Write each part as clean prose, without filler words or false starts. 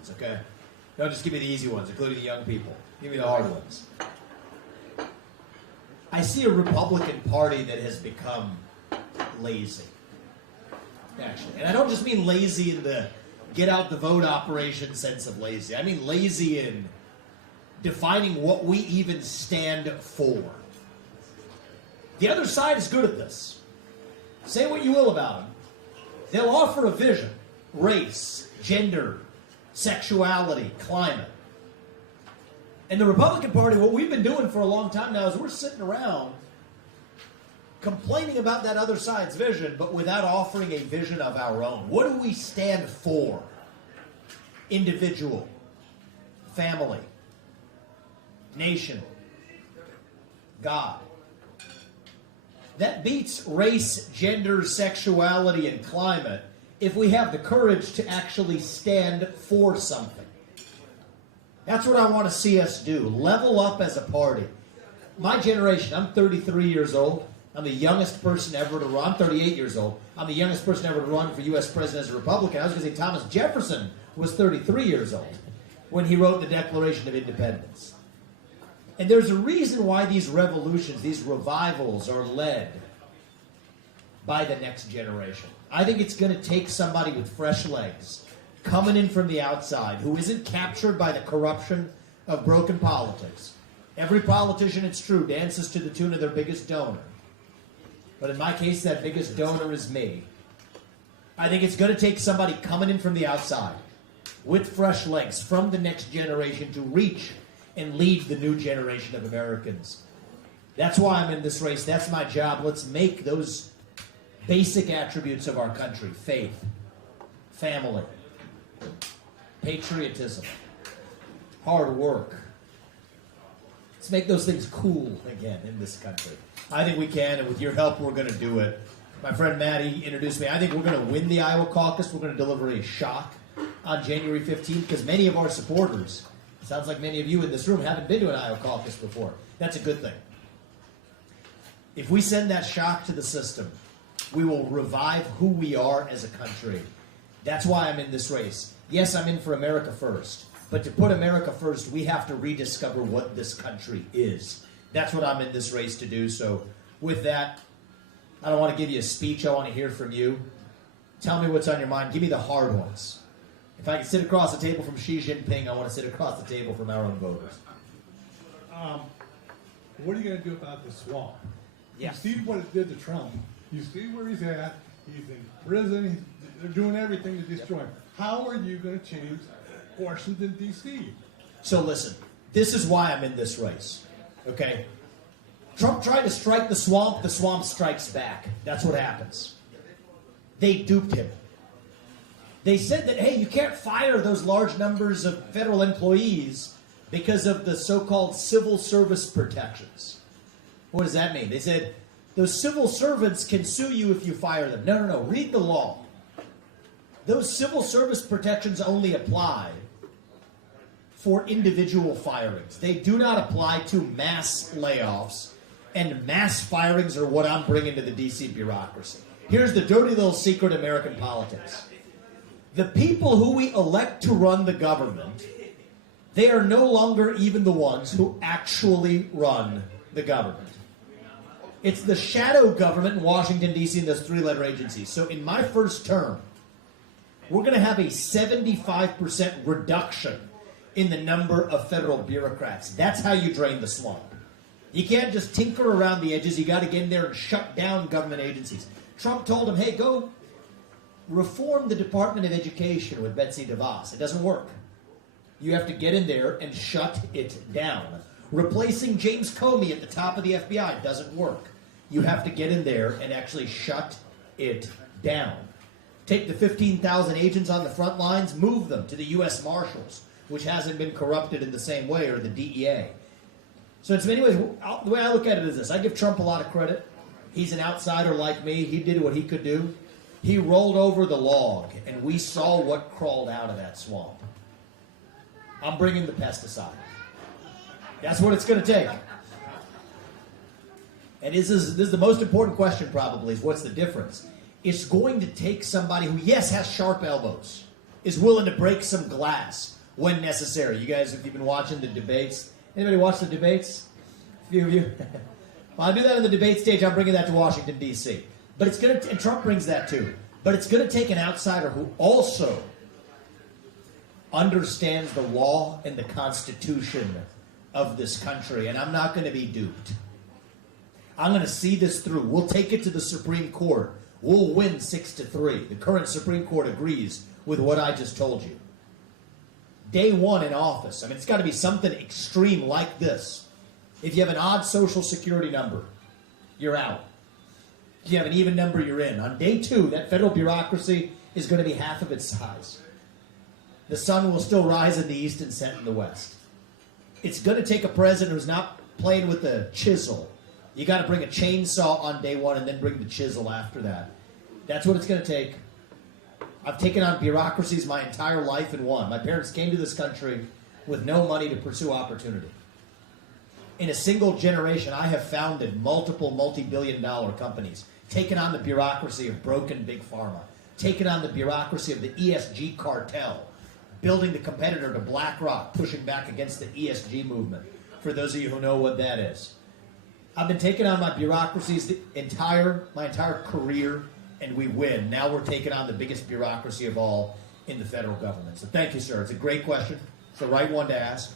ones, okay? Don't just give me the easy ones, including the young people. Give me the hard ones. I see a Republican Party that has become lazy, actually. And I don't just mean lazy in the get-out-the-vote operation sense of lazy. I mean lazy in defining what we even stand for. The other side is good at this. Say what you will about them. They'll offer a vision. Race, gender, sexuality, climate. And the Republican Party, what we've been doing for a long time now is we're sitting around complaining about that other side's vision, but without offering a vision of our own. What do we stand for? Individual, family, nation, God. That beats race, gender, sexuality, and climate if we have the courage to actually stand for something. That's what I want to see us do. Level up as a party. My generation, I'm 33 years old. I'm the youngest person ever to run. I'm 38 years old. I'm the youngest person ever to run for U.S. president as a Republican. I was going to say Thomas Jefferson was 33 years old when he wrote the Declaration of Independence. And there's a reason why these revolutions, these revivals are led by the next generation. I think it's going to take somebody with fresh legs coming in from the outside who isn't captured by the corruption of broken politics. Every politician, it's true, dances to the tune of their biggest donor. But in my case, that biggest donor is me. I think it's going to take somebody coming in from the outside with fresh legs from the next generation to reach and lead the new generation of Americans. That's why I'm in this race. That's my job. Let's make those basic attributes of our country: faith, family, patriotism, hard work. Let's make those things cool again in this country. I think we can, and with your help, we're going to do it. My friend Maddie introduced me. I think we're going to win the Iowa caucus. We're going to deliver a shock on January 15th because many of our supporters, it sounds like many of you in this room, haven't been to an Iowa caucus before. That's a good thing. If we send that shock to the system, we will revive who we are as a country. That's why I'm in this race. Yes, I'm in for America first. But to put America first, we have to rediscover what this country is. That's what I'm in this race to do. So with that, I don't want to give you a speech. I want to hear from you. Tell me what's on your mind. Give me the hard ones. If I can sit across the table from Xi Jinping, I want to sit across the table from our own voters. What are you going to do about the swamp? Yeah. You see what it did to Trump. You see where he's at. He's in prison. They're doing everything to destroy him. How are you going to change Washington, D.C.? So listen, this is why I'm in this race, okay? Trump tried to strike the swamp strikes back. That's what happens. They duped him. They said that, hey, you can't fire those large numbers of federal employees because of the so-called civil service protections. What does that mean? They said, those civil servants can sue you if you fire them. No. Read the law. Those civil service protections only apply for individual firings. They do not apply to mass layoffs, and mass firings are what I'm bringing to the D.C. bureaucracy. Here's the dirty little secret of American politics. The people who we elect to run the government, they are no longer even the ones who actually run the government. It's the shadow government in Washington, D.C. and those three-letter agencies. So in my first term, we're going to have a 75% reduction in the number of federal bureaucrats. That's how you drain the swamp. You can't just tinker around the edges. You got to get in there and shut down government agencies. Trump told him, hey, go reform the Department of Education with Betsy DeVos. It doesn't work. You have to get in there and shut it down. Replacing James Comey at the top of the FBI doesn't work. You have to get in there and actually shut it down. Take the 15,000 agents on the front lines, move them to the U.S. Marshals, which hasn't been corrupted in the same way, or the DEA. So in many ways, the way I look at it is this. I give Trump a lot of credit. He's an outsider like me. He did what he could do. He rolled over the log, and we saw what crawled out of that swamp. I'm bringing the pesticide. That's what it's going to take. And this is the most important question probably, is what's the difference? It's going to take somebody who, yes, has sharp elbows. is willing to break some glass when necessary. You guys, if you've been watching the debates, anybody watch the debates? A few of you? Well, I'll do that on the debate stage. I'm bringing that to Washington, D.C. But it's going to, and Trump brings that too. But it's going to take an outsider who also understands the law and the Constitution of this country. And I'm not going to be duped. I'm going to see this through. We'll take it to the Supreme Court. We'll win 6-3. The current Supreme Court agrees with what I just told you. Day one in office. I mean, it's got to be something extreme like this. If you have an odd social security number, you're out. If you have an even number, you're in. On day two, that federal bureaucracy is going to be half of its size. The sun will still rise in the east and set in the west. It's going to take a president who's not playing with a chisel. You got to bring a chainsaw on day one and then bring the chisel after that. That's what it's going to take. I've taken on bureaucracies my entire life and won. My parents came to this country with no money to pursue opportunity. In a single generation, I have founded multiple multi-billion-dollar companies, taken on the bureaucracy of broken big pharma, taken on the bureaucracy of the ESG cartel, building the competitor to BlackRock, pushing back against the ESG movement, for those of you who know what that is. I've been taking on my bureaucracies my entire career, and we win. Now we're taking on the biggest bureaucracy of all in the federal government. So thank you, sir. It's a great question. It's the right one to ask.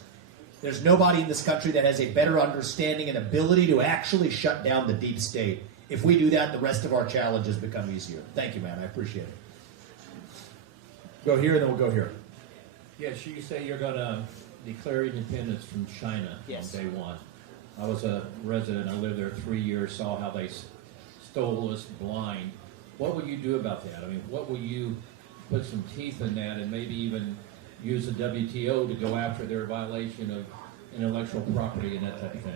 There's nobody in this country that has a better understanding and ability to actually shut down the deep state. If we do that, the rest of our challenges become easier. Thank you, man. I appreciate it. Go here, and then we'll go here. Yes, you say you're going to declare independence from China Yes. on day one. I was a resident. I lived there 3 years, saw how they stole us blind. What will you do about that? I mean, what will you put some teeth in that and maybe even use the WTO to go after their violation of intellectual property and that type of thing?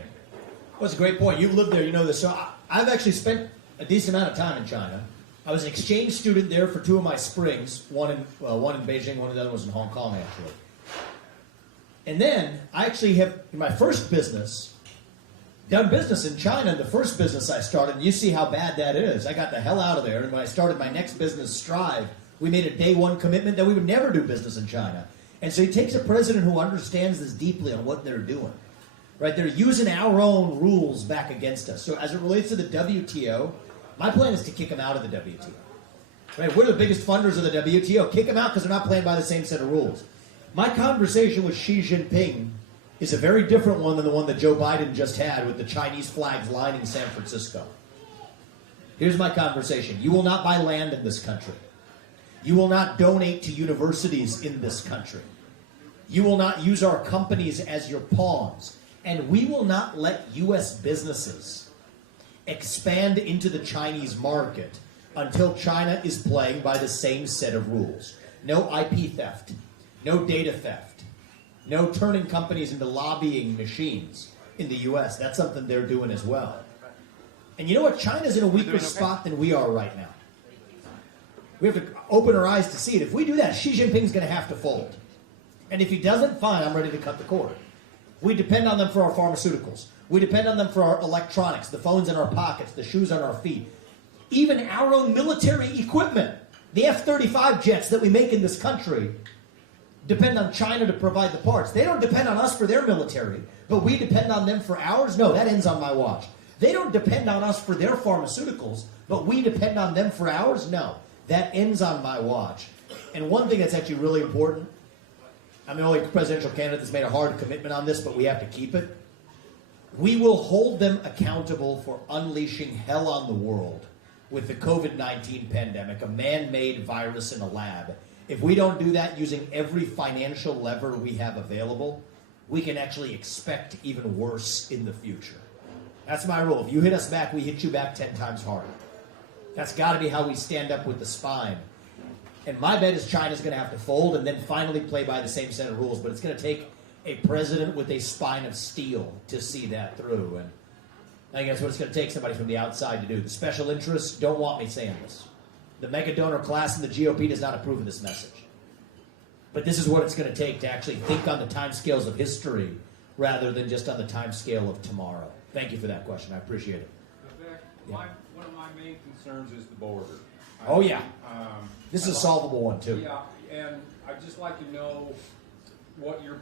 Well, it's a great point. You've lived there, you know this. So I've actually spent a decent amount of time in China. I was an exchange student there for 2 of my springs, one in Beijing, one of the other was in Hong Kong, actually. And then I actually have, in my first business, done business in China. The first business I started, and you see how bad that is. I got the hell out of there, and when I started my next business, Strive, we made a day one commitment that we would never do business in China. And so it takes a president who understands this deeply on what they're doing. Right? They're using our own rules back against us. So as it relates to the WTO, my plan is to kick them out of the WTO. Right? We're the biggest funders of the WTO. Kick them out because they're not playing by the same set of rules. My conversation with Xi Jinping is a very different one than the one that Joe Biden just had with the Chinese flags lining San Francisco. Here's my conversation. You will not buy land in this country. You will not donate to universities in this country. You will not use our companies as your pawns. And we will not let U.S. businesses expand into the Chinese market until China is playing by the same set of rules. No IP theft. No data theft. No turning companies into lobbying machines in the U.S. That's something they're doing as well. And you know what? China's in a weaker spot than we are right now. We have to open our eyes to see it. If we do that, Xi Jinping's going to have to fold. And if he doesn't, fine, I'm ready to cut the cord. We depend on them for our pharmaceuticals. We depend on them for our electronics, the phones in our pockets, the shoes on our feet. Even our own military equipment, the F-35 jets that we make in this country, depend on China to provide the parts. They don't depend on us for their military, but we depend on them for ours? No, that ends on my watch. They don't depend on us for their pharmaceuticals, but we depend on them for ours? No, that ends on my watch. And one thing that's actually really important, I'm the only presidential candidate that's made a hard commitment on this, but we have to keep it. We will hold them accountable for unleashing hell on the world with the COVID-19 pandemic, a man-made virus in a lab. If we don't do that using every financial lever we have available, we can actually expect even worse in the future. That's my rule. If you hit us back, we hit you back 10 times harder. That's got to be how we stand up with the spine. And my bet is China's going to have to fold and then finally play by the same set of rules. But it's going to take a president with a spine of steel to see that through. And I think that's what it's going to take, somebody from the outside to do. The special interests don't want me saying this. The mega donor class in the GOP does not approve of this message. But this is what it's going to take to actually think on the timescales of history rather than just on the timescale of tomorrow. Thank you for that question. I appreciate it. Vivek, one of my main concerns is the border. Oh, yeah. This is a solvable one, too. Yeah, and I'd just like to know what your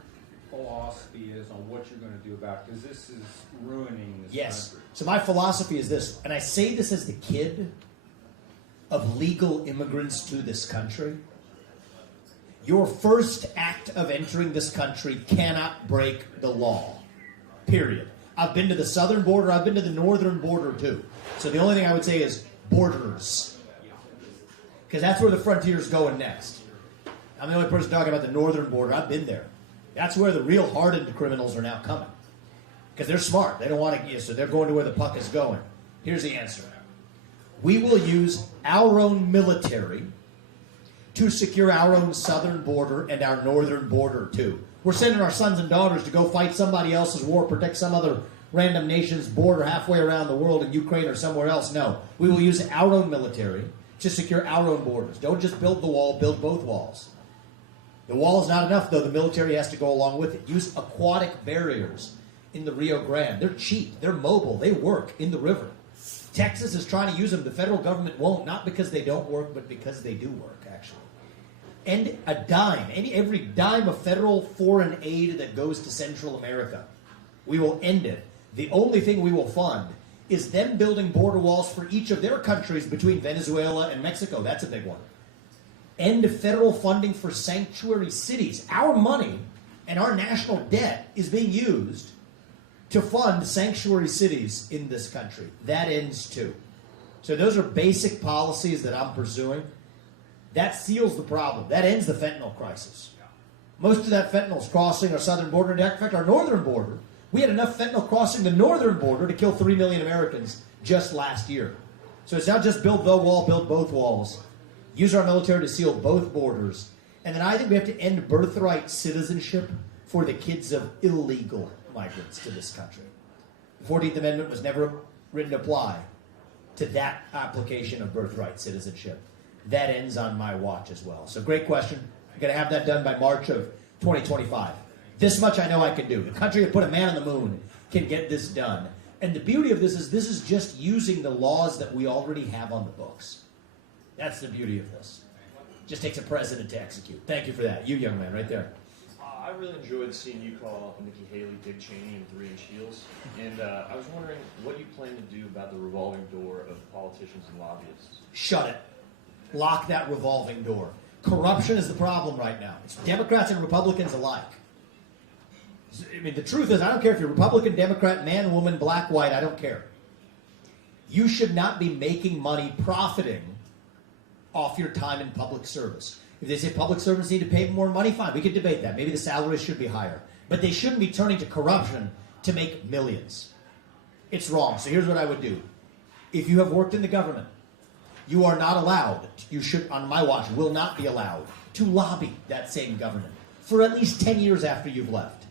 philosophy is on what you're going to do about it, because this is ruining this Yes. country. So my philosophy is this, and I say this as the kid of legal immigrants to this country. Your first act of entering this country cannot break the law. Period. I've been to the southern border. I've been to the northern border too. So the only thing I would say is borders. Because that's where the frontier's going next. I'm the only person talking about the northern border. I've been there. That's where the real hardened criminals are now coming. Because they're smart. They don't want to, so they're going to where the puck is going. Here's the answer. We will use our own military to secure our own southern border and our northern border too. We're sending our sons and daughters to go fight somebody else's war, protect some other random nation's border halfway around the world in Ukraine or somewhere else. No, we will use our own military to secure our own borders. Don't just build the wall, build both walls. The wall is not enough, though. The military has to go along with it. Use aquatic barriers in the Rio Grande. They're cheap. They're mobile. They work in the river. Texas is trying to use them. The federal government won't, not because they don't work, but because they do work, actually. And a dime, every dime of federal foreign aid that goes to Central America, we will end it. The only thing we will fund is them building border walls for each of their countries between Venezuela and Mexico. That's a big one. End federal funding for sanctuary cities. Our money and our national debt is being used to fund sanctuary cities in this country. That ends too. So those are basic policies that I'm pursuing. That seals the problem. That ends the fentanyl crisis. Most of that fentanyl is crossing our southern border. In fact, our northern border, we had enough fentanyl crossing the northern border to kill 3 million Americans just last year. So it's not just build the wall, build both walls. Use our military to seal both borders. And then I think we have to end birthright citizenship for the kids of illegal migrants to this country. The 14th Amendment was never written to apply to that application of birthright citizenship. That ends on my watch as well. So great question. I'm going to have that done by March of 2025. This much I know I can do. The country that put a man on the moon can get this done. And the beauty of this is just using the laws that we already have on the books. That's the beauty of this. Just takes a president to execute. Thank you for that. You young man right there. I really enjoyed seeing you call Nikki Haley Dick Cheney and 3-inch heels. And I was wondering what you plan to do about the revolving door of politicians and lobbyists. Shut it. Lock that revolving door. Corruption is the problem right now. It's Democrats and Republicans alike. I mean, the truth is, I don't care if you're Republican, Democrat, man, woman, black, white, I don't care. You should not be making money profiting off your time in public service. If they say public servants need to pay more money, fine, we could debate that. Maybe the salaries should be higher. But they shouldn't be turning to corruption to make millions. It's wrong. So here's what I would do. If you have worked in the government, you are not allowed, you should, on my watch, will not be allowed to lobby that same government for at least 10 years after you've left.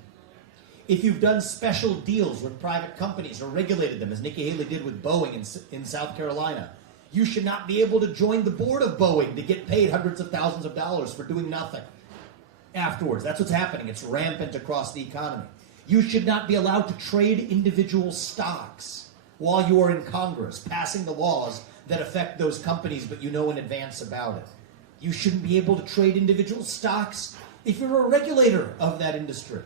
If you've done special deals with private companies or regulated them, as Nikki Haley did with Boeing in South Carolina, you should not be able to join the board of Boeing to get paid hundreds of thousands of dollars for doing nothing afterwards. That's what's happening. It's rampant across the economy. You should not be allowed to trade individual stocks while you are in Congress, passing the laws that affect those companies, but you know in advance about it. You shouldn't be able to trade individual stocks if you're a regulator of that industry.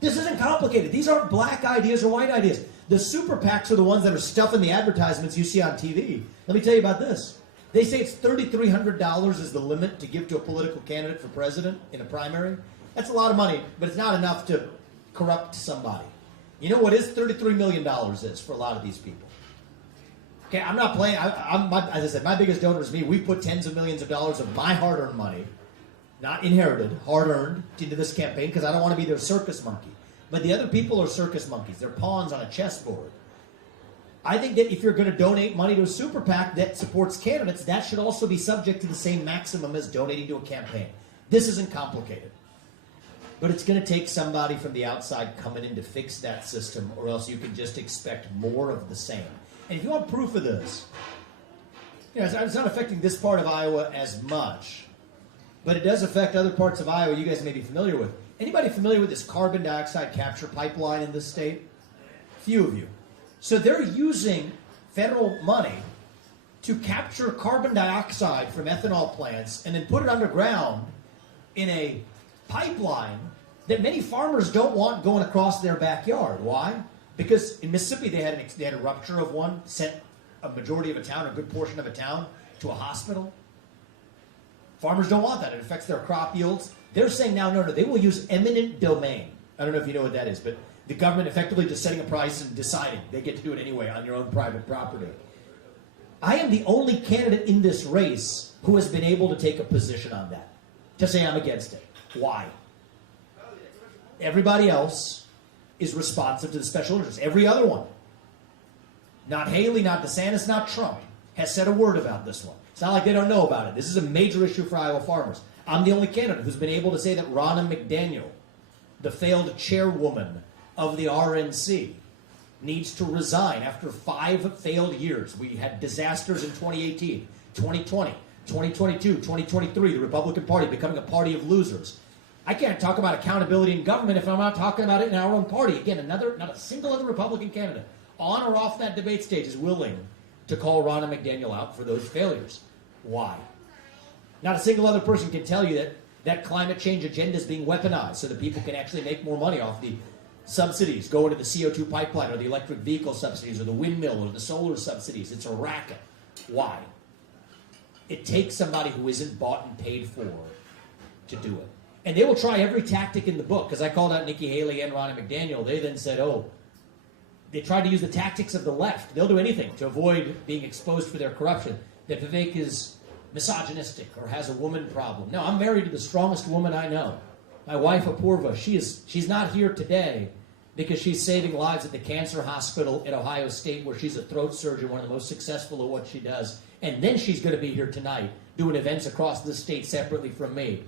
This isn't complicated. These aren't black ideas or white ideas. The super PACs are the ones that are stuffing the advertisements you see on TV. Let me tell you about this. They say it's $3,300 is the limit to give to a political candidate for president in a primary. That's a lot of money, but it's not enough to corrupt somebody. You know what is $33 million is for a lot of these people? Okay, I'm not playing. As I said, my biggest donor is me. We put tens of millions of dollars of my hard-earned money, not inherited, hard-earned, into this campaign because I don't want to be their circus monkey. But the other people are circus monkeys. They're pawns on a chessboard. I think that if you're going to donate money to a super PAC that supports candidates, that should also be subject to the same maximum as donating to a campaign. This isn't complicated. But it's going to take somebody from the outside coming in to fix that system, or else you can just expect more of the same. And if you want proof of this, it's not affecting this part of Iowa as much, but it does affect other parts of Iowa you guys may be familiar with. Anybody familiar with this carbon dioxide capture pipeline in this state? Few of you. So they're using federal money to capture carbon dioxide from ethanol plants and then put it underground in a pipeline that many farmers don't want going across their backyard. Why? Because in Mississippi they had a rupture of one, sent a majority of a town, a good portion of a town, to a hospital. Farmers don't want that. It affects their crop yields. They're saying now, no, they will use eminent domain. I don't know if you know what that is, but the government effectively just setting a price and deciding they get to do it anyway on your own private property. I am the only candidate in this race who has been able to take a position on that, to say I'm against it. Why? Everybody else is responsive to the special interests. Every other one, not Haley, not DeSantis, not Trump, has said a word about this one. It's not like they don't know about it. This is a major issue for Iowa farmers. I'm the only candidate who's been able to say that Ronna McDaniel, the failed chairwoman of the RNC, needs to resign after 5 failed years. We had disasters in 2018, 2020, 2022, 2023, the Republican Party becoming a party of losers. I can't talk about accountability in government if I'm not talking about it in our own party. Again, not a single other Republican candidate on or off that debate stage is willing to call Ronna McDaniel out for those failures. Why? Not a single other person can tell you that climate change agenda is being weaponized so that people can actually make more money off the subsidies going to the CO2 pipeline or the electric vehicle subsidies or the windmill or the solar subsidies. It's a racket. Why? It takes somebody who isn't bought and paid for to do it. And they will try every tactic in the book, because I called out Nikki Haley and Ronna McDaniel. They then said, they tried to use the tactics of the left. They'll do anything to avoid being exposed for their corruption. That Vivek is misogynistic or has a woman problem. No, I'm married to the strongest woman I know. My wife, Apurva, she's not here today because she's saving lives at the cancer hospital at Ohio State, where she's a throat surgeon, one of the most successful at what she does. And then she's going to be here tonight doing events across the state separately from me.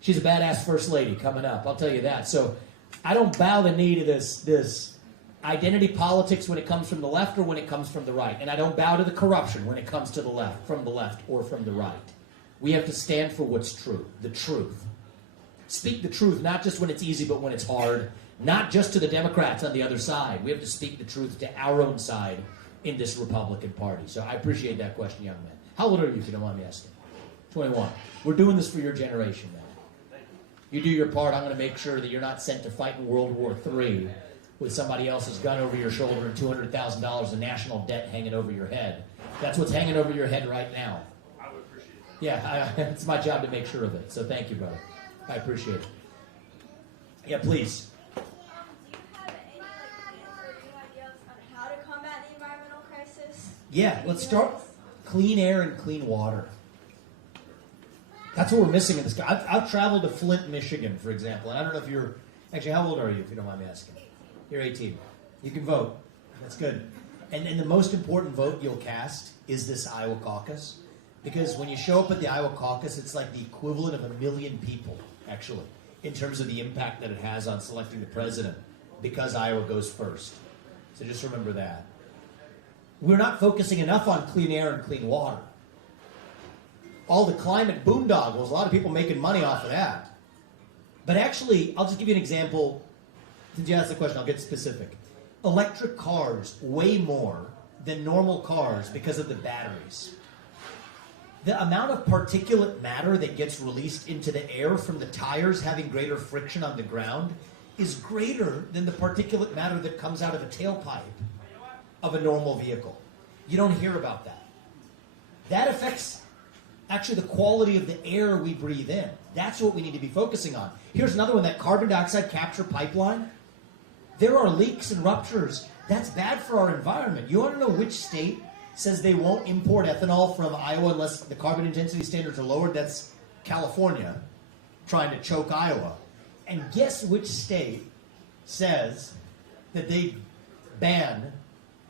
She's a badass first lady coming up, I'll tell you that. So I don't bow the knee to this identity politics when it comes from the left or when it comes from the right. And I don't bow to the corruption when it comes to the left, from the left or from the right. We have to stand for what's true, the truth. Speak the truth, not just when it's easy, but when it's hard. Not just to the Democrats on the other side. We have to speak the truth to our own side in this Republican Party. So I appreciate that question, young man. How old are you, if you don't mind me asking? 21. We're doing this for your generation, man. You do your part. I'm going to make sure that you're not sent to fight in World War III with somebody else's gun over your shoulder and $200,000 in national debt hanging over your head. That's what's hanging over your head right now. I would appreciate it. Yeah, it's my job to make sure of it. So thank you, brother. I appreciate it. Yeah, please. Do you have any answer or new ideas on how to combat the environmental crisis? Yeah, let's start clean air and clean water. That's what we're missing in this guy. I've traveled to Flint, Michigan, for example, and I don't know if you're... Actually, how old are you, if you don't mind me asking? You're 18. You can vote. That's good. And the most important vote you'll cast is this Iowa caucus, because when you show up at the Iowa caucus, it's like the equivalent of 1 million people, actually, in terms of the impact that it has on selecting the president, because Iowa goes first. So just remember that. We're not focusing enough on clean air and clean water. All the climate boondoggles, a lot of people making money off of that. But actually, I'll just give you an example. Since you asked the question, I'll get specific. Electric cars weigh more than normal cars because of the batteries. The amount of particulate matter that gets released into the air from the tires having greater friction on the ground is greater than the particulate matter that comes out of a tailpipe of a normal vehicle. You don't hear about that. That affects actually the quality of the air we breathe in. That's what we need to be focusing on. Here's another one, that carbon dioxide capture pipeline. There are leaks and ruptures. That's bad for our environment. You want to know which state says they won't import ethanol from Iowa unless the carbon intensity standards are lowered? That's California, trying to choke Iowa. And guess which state says that they ban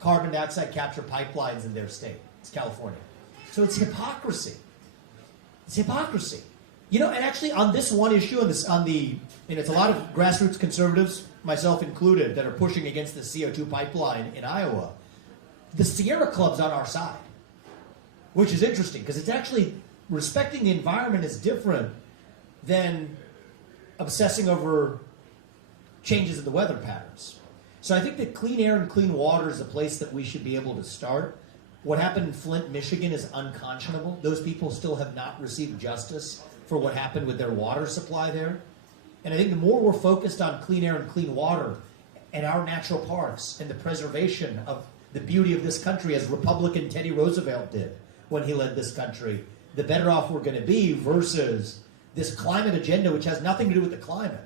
carbon dioxide capture pipelines in their state? It's California. So it's hypocrisy. It's hypocrisy. You know, and actually on this one issue, it's a lot of grassroots conservatives, myself included, that are pushing against the CO2 pipeline in Iowa. The Sierra Club's on our side, which is interesting, because it's actually, respecting the environment is different than obsessing over changes in the weather patterns. So I think that clean air and clean water is a place that we should be able to start. What happened in Flint, Michigan is unconscionable. Those people still have not received justice for what happened with their water supply there. And I think the more we're focused on clean air and clean water and our natural parks and the preservation of the beauty of this country, as Republican Teddy Roosevelt did when he led this country, the better off we're going to be versus this climate agenda, which has nothing to do with the climate.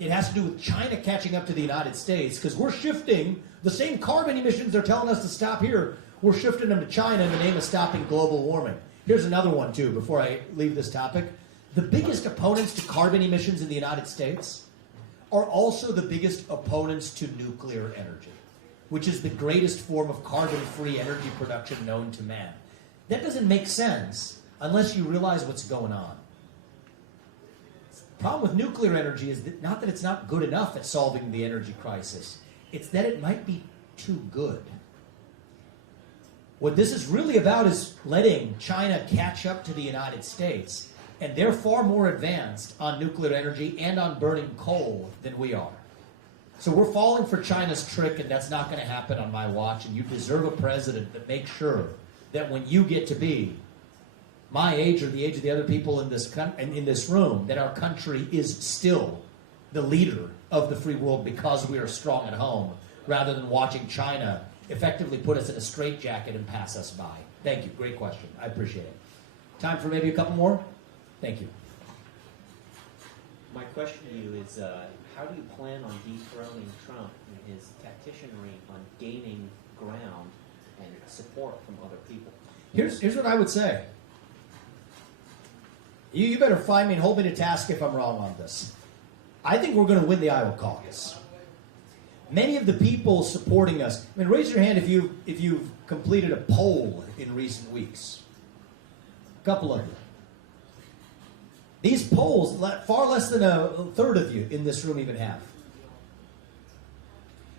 It has to do with China catching up to the United States, because we're shifting the same carbon emissions they're telling us to stop here. We're shifting them to China in the name of stopping global warming. Here's another one, too, before I leave this topic. The biggest opponents to carbon emissions in the United States are also the biggest opponents to nuclear energy, which is the greatest form of carbon-free energy production known to man. That doesn't make sense unless you realize what's going on. The problem with nuclear energy is that not that it's not good enough at solving the energy crisis, it's that it might be too good. What this is really about is letting China catch up to the United States, and they're far more advanced on nuclear energy and on burning coal than we are. So we're falling for China's trick, and that's not going to happen on my watch, and you deserve a president that makes sure that when you get to be my age or the age of the other people in this room, that our country is still the leader of the free world because we are strong at home, rather than watching China effectively put us in a straitjacket and pass us by. Thank you. Great question. I appreciate it. Time for maybe a couple more? Thank you. My question to you is, how do you plan on dethroning Trump in his tacticianry on gaining ground and support from other people? Here's what I would say. You better find me and hold me to task if I'm wrong on this. I think we're going to win the Iowa caucus. Many of the people supporting us, I mean, raise your hand if you've completed a poll in recent weeks. A couple of you. These polls, far less than a third of you in this room even have.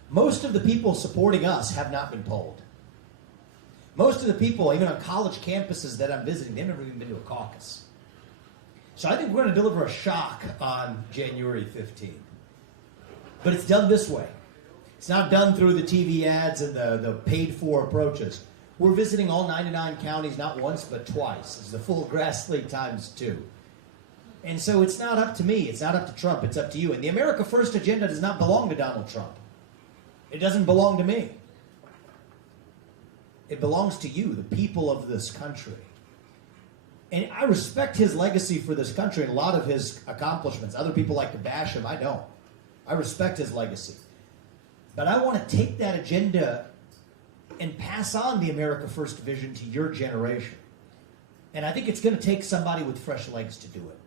Most of the people supporting us have not been polled. Most of the people, even on college campuses that I'm visiting, they've never even been to a caucus. So I think we're going to deliver a shock on January 15th. But it's done this way. It's not done through the TV ads and the paid-for approaches. We're visiting all 99 counties not once but twice. It's the full grass league times 2. And so it's not up to me. It's not up to Trump. It's up to you. And the America First agenda does not belong to Donald Trump. It doesn't belong to me. It belongs to you, the people of this country. And I respect his legacy for this country and a lot of his accomplishments. Other people like to bash him. I don't. I respect his legacy. But I want to take that agenda and pass on the America First vision to your generation. And I think it's going to take somebody with fresh legs to do it.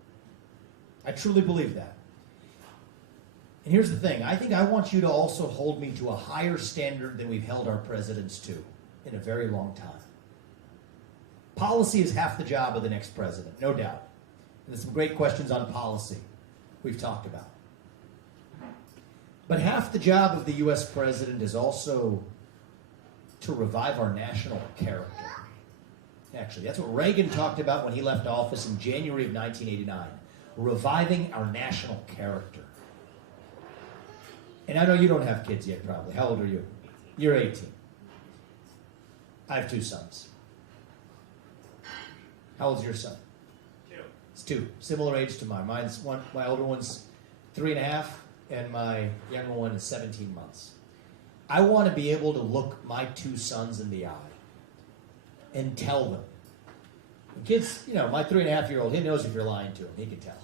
I truly believe that. And here's the thing. I think I want you to also hold me to a higher standard than we've held our presidents to in a very long time. Policy is half the job of the next president, no doubt. And there's some great questions on policy we've talked about. But half the job of the U.S. president is also to revive our national character. Actually, that's what Reagan talked about when he left office in January of 1989. Reviving our national character. And I know you don't have kids yet, probably. How old are you? You're 18. I have 2 sons. How old's your son? 2. It's 2. Similar age to mine. My older one's 3.5, and my younger one is 17 months. I want to be able to look my 2 sons in the eye and tell them. The kids, my 3.5-year-old, he knows if you're lying to him. He can tell.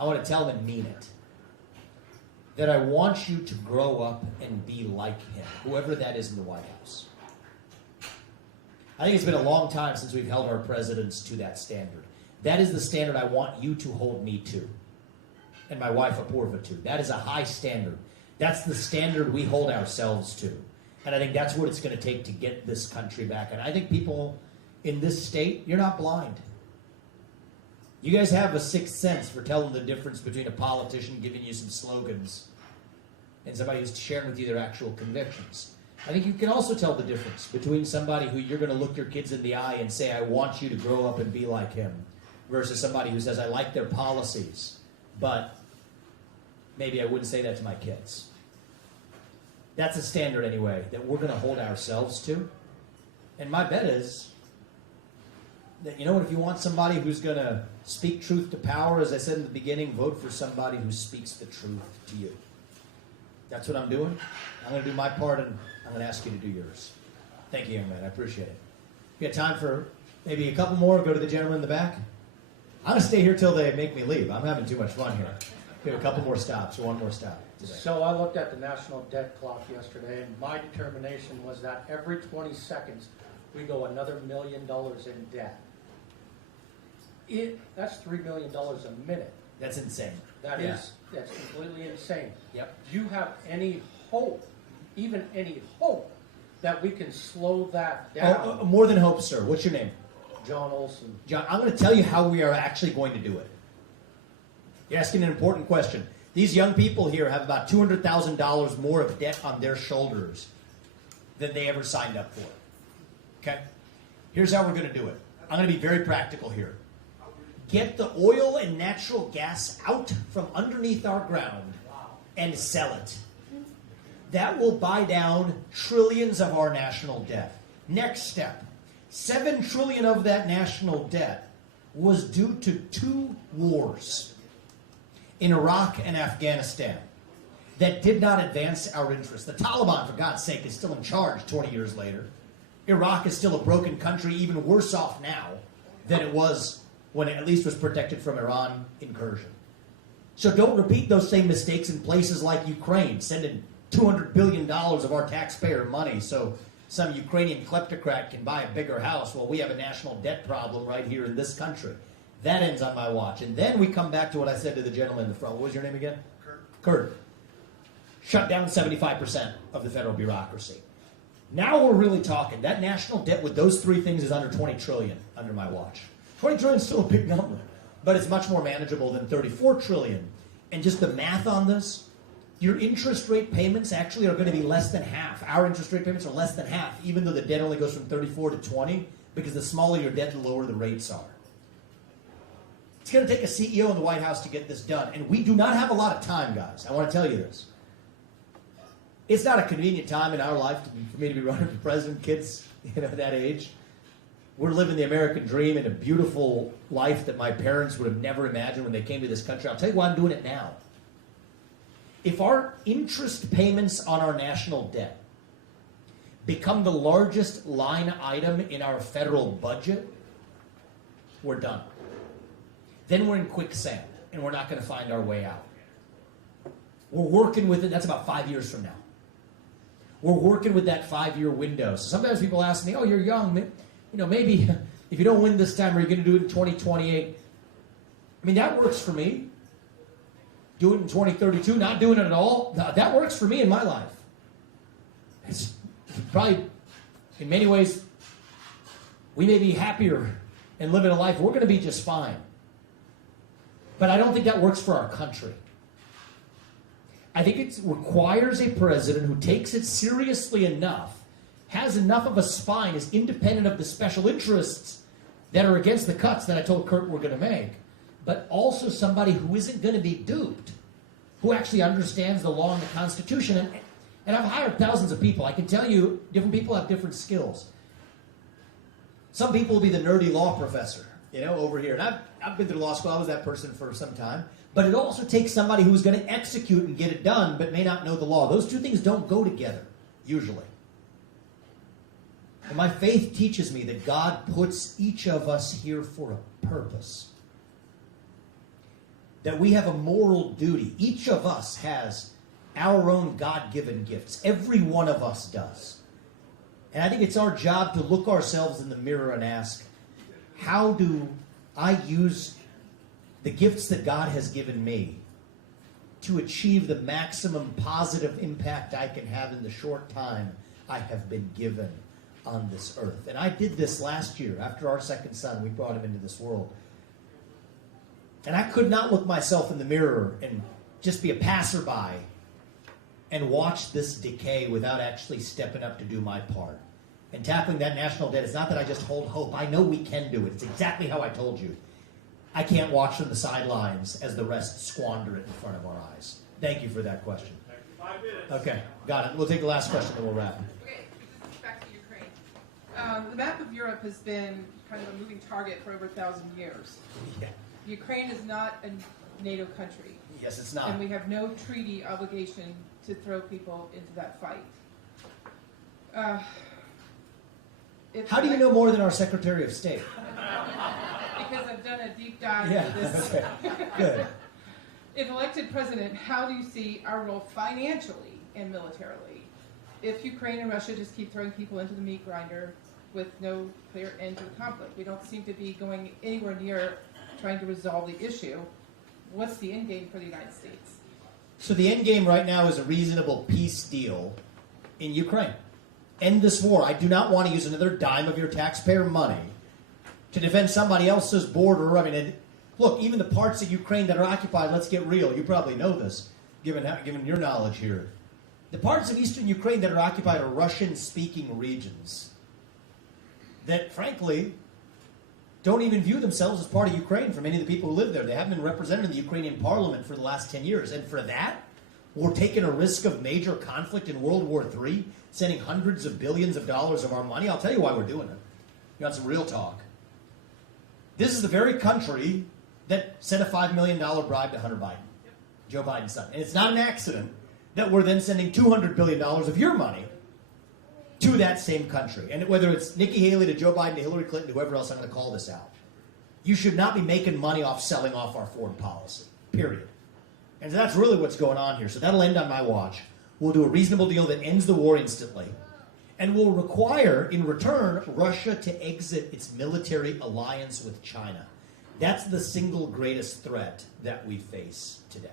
I want to tell him and mean it. That I want you to grow up and be like him, whoever that is in the White House. I think it's been a long time since we've held our presidents to that standard. That is the standard I want you to hold me to, and my wife Apurva to. That is a high standard. That's the standard we hold ourselves to. And I think that's what it's going to take to get this country back. And I think people in this state, you're not blind. You guys have a sixth sense for telling the difference between a politician giving you some slogans and somebody who's sharing with you their actual convictions. I think you can also tell the difference between somebody who you're going to look your kids in the eye and say, I want you to grow up and be like him, versus somebody who says, I like their policies, but maybe I wouldn't say that to my kids. That's a standard, anyway, that we're going to hold ourselves to. And my bet is that, you know what, if you want somebody who's going to speak truth to power, as I said in the beginning, vote for somebody who speaks the truth to you. That's what I'm doing. I'm going to do my part, and I'm going to ask you to do yours. Thank you, young man. I appreciate it. We got time for maybe a couple more. Go to the gentleman in the back. I'm going to stay here till they make me leave. I'm having too much fun here. We have a couple more stops, or one more stop today. So I looked at the national debt clock yesterday, and my determination was that every 20 seconds we go another $1 million in debt. That's $3 million a minute. That's insane. That's completely insane. Yep. Do you have any hope, even any hope, that we can slow that down? More than hope, sir. What's your name? John Olson. John, I'm going to tell you how we are actually going to do it. You're asking an important question. These young people here have about $200,000 more of debt on their shoulders than they ever signed up for. Okay? Here's how we're going to do it. I'm going to be very practical here. Get the oil and natural gas out from underneath our ground and sell it. That will buy down trillions of our national debt. Next step. $7 trillion of that national debt was due to 2 wars in Iraq and Afghanistan that did not advance our interests. The Taliban, for God's sake, is still in charge 20 years later. Iraq is still a broken country, even worse off now than it was when it at least was protected from Iran incursion. So don't repeat those same mistakes in places like Ukraine, sending $200 billion of our taxpayer money so some Ukrainian kleptocrat can buy a bigger house while we have a national debt problem right here in this country. That ends on my watch. And then we come back to what I said to the gentleman in the front. What was your name again? Kurt. Shut down 75% of the federal bureaucracy. Now we're really talking. That national debt with those 3 things is under $20 trillion under my watch. $20 trillion is still a big number, but it's much more manageable than $34 trillion. And just the math on this, your interest rate payments actually are going to be less than half. Our interest rate payments are less than half, even though the debt only goes from 34 to 20, because the smaller your debt, the lower the rates are. It's going to take a CEO in the White House to get this done, and we do not have a lot of time, guys. I want to tell you this. It's not a convenient time in our life for me to be running for president. Kids, that age. We're living the American dream in a beautiful life that my parents would have never imagined when they came to this country. I'll tell you why I'm doing it now. If our interest payments on our national debt become the largest line item in our federal budget, we're done. Then we're in quicksand, and we're not going to find our way out. We're working with it. That's about 5 years from now. We're working with that 5-year window. So sometimes people ask me, oh, you're young. Maybe if you don't win this time, are you going to do it in 2028? I mean, that works for me. Do it in 2032, not doing it at all. That works for me in my life. It's probably, in many ways, we may be happier and living a life. We're going to be just fine. But I don't think that works for our country. I think it requires a president who takes it seriously enough, has enough of a spine, is independent of the special interests that are against the cuts that I told Kurt we're going to make, but also somebody who isn't going to be duped, who actually understands the law and the Constitution. And I've hired thousands of people. I can tell you, different people have different skills. Some people will be the nerdy law professor, over here. And I've been through law school. I was that person for some time. But it also takes somebody who's going to execute and get it done, but may not know the law. Those two things don't go together, usually. And my faith teaches me that God puts each of us here for a purpose. That we have a moral duty. Each of us has our own God-given gifts. Every one of us does. And I think it's our job to look ourselves in the mirror and ask, how do I use the gifts that God has given me to achieve the maximum positive impact I can have in the short time I have been given on this earth? And I did this last year. After our second son, we brought him into this world. And I could not look myself in the mirror and just be a passerby and watch this decay without actually stepping up to do my part. And tackling that national debt is not that I just hold hope. I know we can do it. It's exactly how I told you. I can't watch from the sidelines as the rest squander it in front of our eyes. Thank you for that question. 5 minutes. Okay, got it. We'll take the last question and we'll wrap. Okay, back to Ukraine. The map of Europe has been kind of a moving target for over 1,000 years. Yeah. Ukraine is not a NATO country. Yes, it's not. And we have no treaty obligation to throw people into that fight. How do you know more than our Secretary of State? Because I've done a deep dive Yeah, into this. okay, good. If elected president, how do you see our role financially and militarily? If Ukraine and Russia just keep throwing people into the meat grinder with no clear end to the conflict, we don't seem to be going anywhere near trying to resolve the issue. What's the end game for the United States? So the end game right now is a reasonable peace deal in Ukraine. End this war. I do not want to use another dime of your taxpayer money to defend somebody else's border. I mean, look, even the parts of Ukraine that are occupied, let's get real. You probably know this, given your knowledge here. The parts of eastern Ukraine that are occupied are Russian-speaking regions that, frankly, don't even view themselves as part of Ukraine for many of the people who live there. They haven't been represented in the Ukrainian parliament for the last 10 years. And for that, we're taking a risk of major conflict in World War III, sending hundreds of billions of dollars of our money. I'll tell you why we're doing it. You want some real talk. This is the very country that sent a $5 million bribe to Hunter Biden, Joe Biden's son. And it's not an accident that we're then sending $200 billion of your money to that same country. And whether it's Nikki Haley to Joe Biden to Hillary Clinton to whoever else, I'm going to call this out. You should not be making money off selling off our foreign policy, period. And that's really what's going on here. So that'll end on my watch. We'll do a reasonable deal that ends the war instantly. And will require, in return, Russia to exit its military alliance with China. That's the single greatest threat that we face today.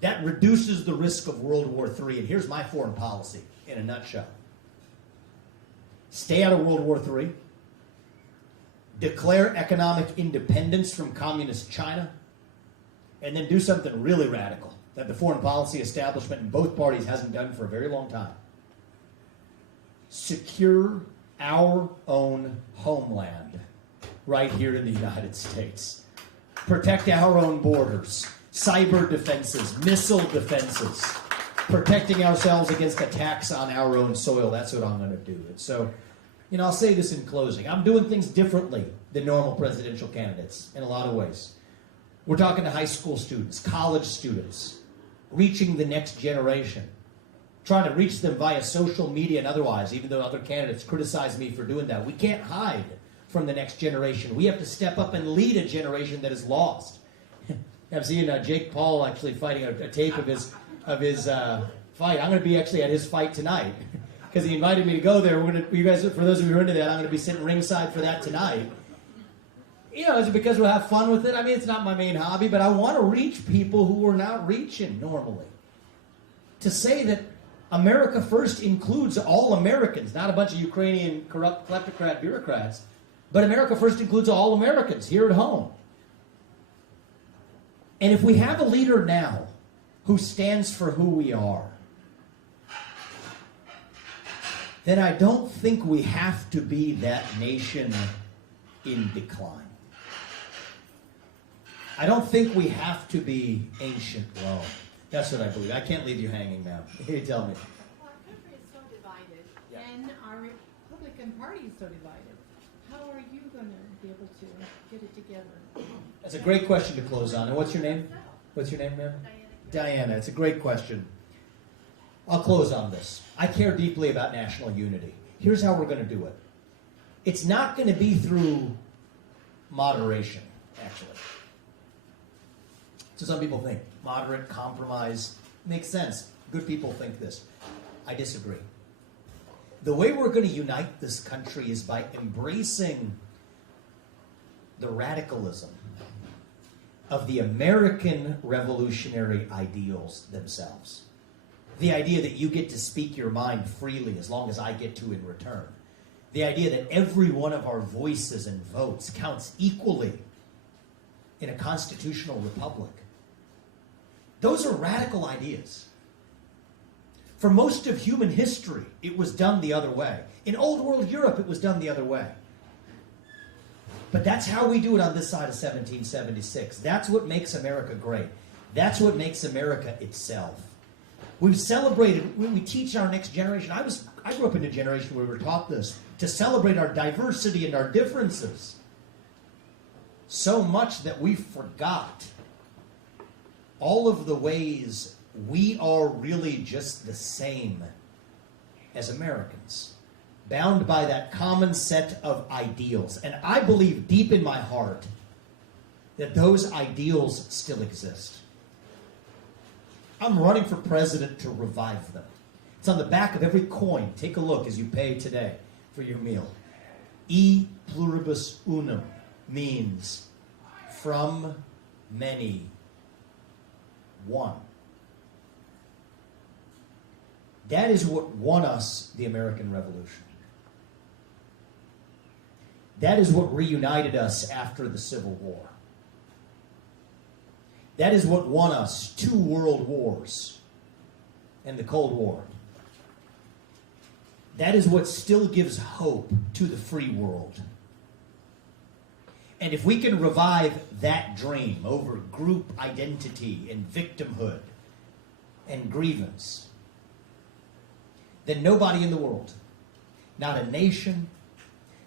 That reduces the risk of World War III. And here's my foreign policy in a nutshell. Stay out of World War III. Declare economic independence from communist China. And then do something really radical that the foreign policy establishment in both parties hasn't done for a very long time. Secure our own homeland right here in the United States. Protect our own borders. Cyber defenses, missile defenses. Protecting ourselves against attacks on our own soil. That's what I'm going to do. And so, I'll say this in closing. I'm doing things differently than normal presidential candidates in a lot of ways. We're talking to high school students, college students, reaching the next generation, trying to reach them via social media and otherwise, even though other candidates criticize me for doing that. We can't hide from the next generation. We have to step up and lead a generation that is lost. I've seen Jake Paul actually fighting a tape of his fight. I'm going to be actually at his fight tonight because he invited me to go there. You guys, for those of you who are into that, I'm going to be sitting ringside for that tonight. Is it because we'll have fun with it? I mean, it's not my main hobby, but I want to reach people who we're not reaching normally. To say that America First includes all Americans, not a bunch of Ukrainian corrupt kleptocrat bureaucrats, but America First includes all Americans here at home. And if we have a leader now who stands for who we are, then I don't think we have to be that nation in decline. I don't think we have to be ancient Rome. That's what I believe. I can't leave you hanging now. You tell me. Well, our country is so divided, and our Republican Party is so divided. How are you going to be able to get it together? That's a great question to close on. And what's your name? What's your name, ma'am? Diana. It's a great question. I'll close on this. I care deeply about national unity. Here's how we're going to do it. It's not going to be through moderation, actually. So some people think moderate compromise makes sense. Good people think this. I disagree. The way we're going to unite this country is by embracing the radicalism of the American revolutionary ideals themselves. The idea that you get to speak your mind freely as long as I get to in return. The idea that every one of our voices and votes counts equally in a constitutional republic. Those are radical ideas. For most of human history, it was done the other way. In old world Europe, it was done the other way. But that's how we do it on this side of 1776. That's what makes America great. That's what makes America itself. We've celebrated, when we teach our next generation. I grew up in a generation where we were taught this. to celebrate our diversity and our differences. So much that we forgot all of the ways we are really just the same as Americans, bound by that common set of ideals. And I believe deep in my heart that those ideals still exist. I'm running for president to revive them. It's on the back of every coin. Take a look as you pay today for your meal. E pluribus unum means from many, one. That is what won us the American Revolution. That is what reunited us after the Civil War. That is what won us 2 world wars and the Cold War. That is what still gives hope to the free world. And if we can revive that dream over group identity and victimhood and grievance, then nobody in the world, not a nation,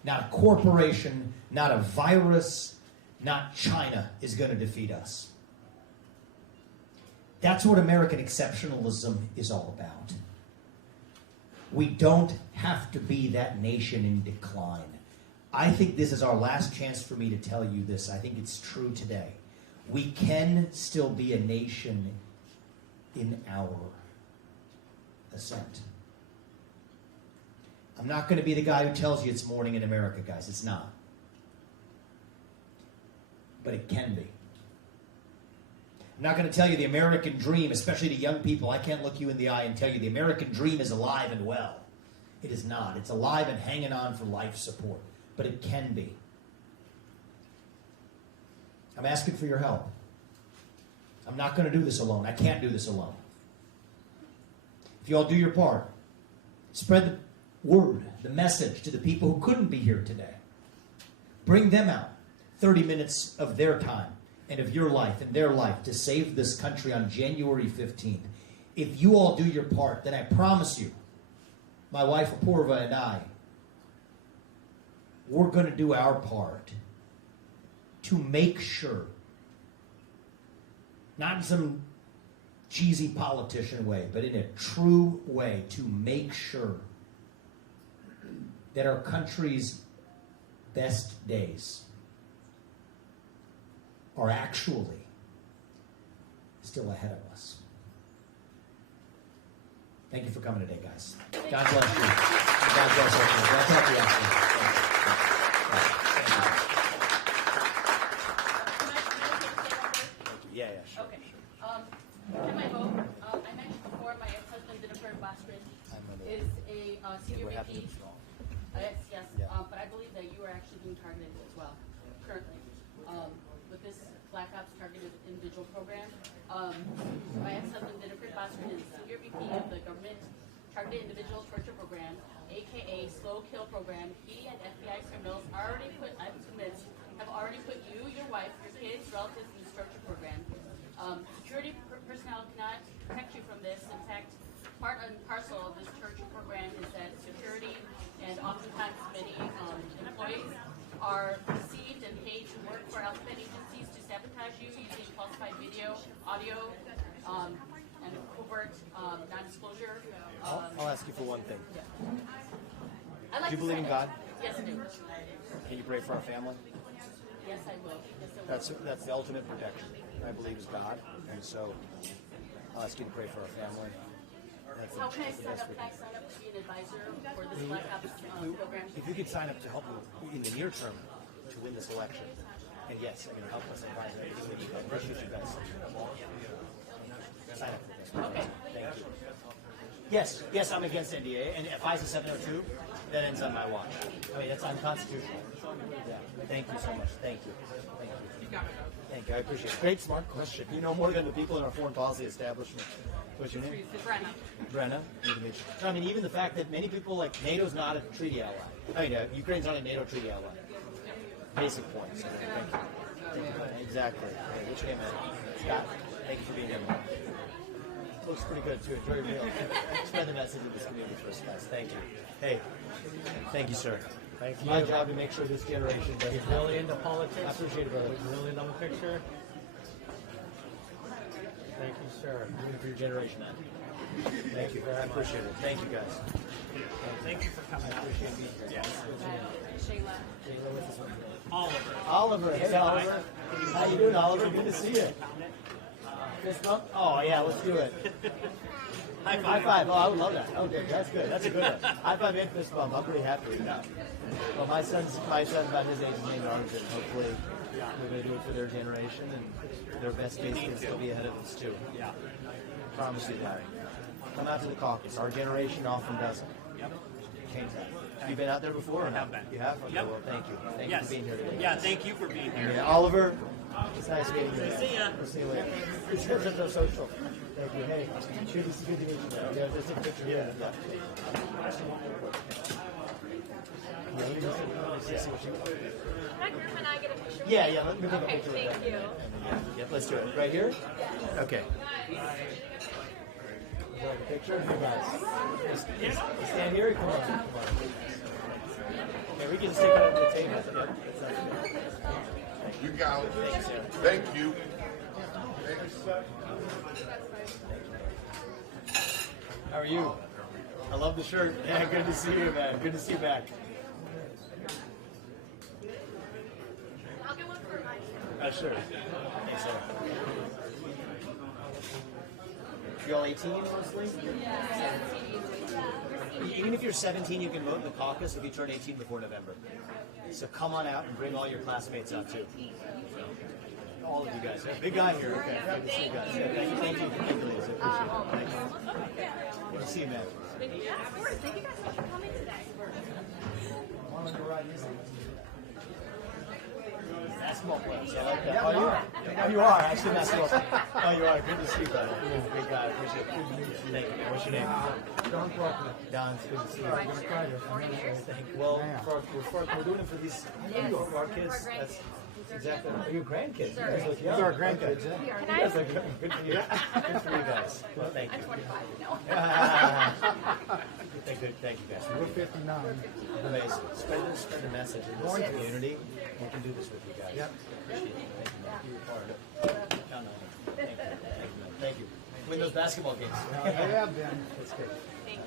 not a corporation, not a virus, not China, is going to defeat us. That's what American exceptionalism is all about. We don't have to be that nation in decline. I think this is our last chance for me to tell you this. I think it's true today. We can still be a nation in our ascent. I'm not going to be the guy who tells you it's morning in America, guys. It's not. But it can be. I'm not going to tell you the American dream, especially to young people. I can't look you in the eye and tell you the American dream is alive and well. It is not. It's alive and hanging on for life support. But it can be. I'm asking for your help. I'm not going to do this alone. I can't do this alone. If you all do your part, spread the word, the message to the people who couldn't be here today. Bring them out 30 minutes of their time and of your life and their life to save this country on January 15th. If you all do your part, then I promise you, my wife Apurva and I, we're going to do our part to make sure, not in some cheesy politician way, but in a true way, to make sure that our country's best days are actually still ahead of us. Thank you for coming today, guys. God bless you. God bless everyone. God bless you. Yeah, sure. Okay. Can I vote? I mentioned before my ex-husband, Jennifer Bastrin, is a senior VP. Yes. Yeah. But I believe that you are actually being targeted as well, currently, with this Black Ops Targeted Individual Program. My ex-husband, Jennifer Bastrin, is senior VP of the Government Targeted Individual Torture Program, aka Slow Kill Program. He and FBI criminals already put, I'm convinced, have already put you, your wife, your kids, relatives in this torture program. Security personnel cannot protect you from this. In fact, part and parcel of this torture program is that security and oftentimes many employees are received and paid to work for alphabet agencies to sabotage you using falsified video, audio, and covert non-disclosure. I'll ask you for one thing. Yeah. Do you believe in God? Yes, I do. Can you pray for our family? Yes, I will. Yes, I will. That's the ultimate protection. I believe is God, and so I'll ask you to pray for our family. How can I sign up? Can I sign up to be an advisor for this Black Ops program? If you could sign up to help in the near term to win this election, and yes, I'm going to help us advise everything that you guys. Appreciate you guys. Sign up. Okay. Thank you. Yes, I'm against NDA, and if FISA 702, that ends on my watch. I mean, that's unconstitutional. Yeah. Thank you so much. Thank you. Thank you. Thank you. I appreciate it. Great, smart question. You know more than the people in our foreign policy establishment. What's your name? Brenna. Nice to meet you. I mean, even the fact that many people, like, NATO's not a treaty ally. I mean, Ukraine's not a NATO treaty ally. Basic points. So, thank you. Exactly. Hey, what's your name, man? Scott. Thank you for being here. looks pretty good too. Enjoy your meal. Spread the message of this community for us, guys. Thank you. Hey, thank you, sir. Thank It's my job to make sure this generation does. He's really into politics. I appreciate it, brother. He's really into the picture. Thank you, sir. Doing it for your generation, man. Thank you. I appreciate it. Thank you, guys. Thank you for coming out. Yes. Shayla. Oliver. Hey, Oliver. How you doing, Oliver? Good to see you. Fist bump? Oh, yeah, let's do it. High five. Oh, I would love that. Okay, that's good. That's a good one. High five and fist bump. I'm pretty happy with that. Well, my son's about his age is named Arjun. Hopefully, they're going to do it for their generation, and their best case can still be ahead of us, too. Yeah. Promise you that. Come out to the caucus. Our generation often doesn't. Yep. Change that. Have you been out there before? I have been. You have? Okay, Yep. well, thank you. Thank you Yes. for being here today. Yeah, thank you for being here. Yeah, Oliver, it's nice meeting you. See ya. We'll see you later. It's good to social. Thank you. Hey, good to meet you. Yeah, just take a picture. Yeah. Can I group and I get a picture? Yeah, let me take a Okay, picture. thank you. Yep, let's do it. Right here? Okay. Picture of you guys. Just stand here. Come on. Okay, we can just take it over the table. You got it. Thanks, sir. Thank you. How are you? I love the shirt. Yeah, good to see you, man. Good to see you back. I'll get one for mine. Sure. Thanks, sir. You all 18 mostly? Yeah. Even if you're 17, you can vote in the caucus if you turn 18 before November. So come on out and bring all your classmates out too. All of you guys. Big guy here. Okay. Good to see you guys. Yeah, thank you. Thank you, ladies. I appreciate it. Thank you. Good to see you, man. Yeah, of course. Thank you guys so much for coming today. Basketball players. I like that. Oh, you are actually basketball player. Oh, you are. Good to see you, brother. Big guy. I appreciate it. Thank you. What's your name? Don Faulkner. Don. It's good to see you. I'm gonna try this. Thank you. Well, we're doing it for these for our kids. That's exactly. Are you grandkids? These are our grandkids, yeah. Can I? That's good for you. Good for you guys. Well, thank you. I'm 25. No. Thank you, guys. We're 59. Amazing. Spread the message in this community. We can do this with you guys. Yep. Appreciate it. Thank you. You're part of it. Count on it. Thank you. Thank you. Win those basketball games. I have been. That's good. Thanks.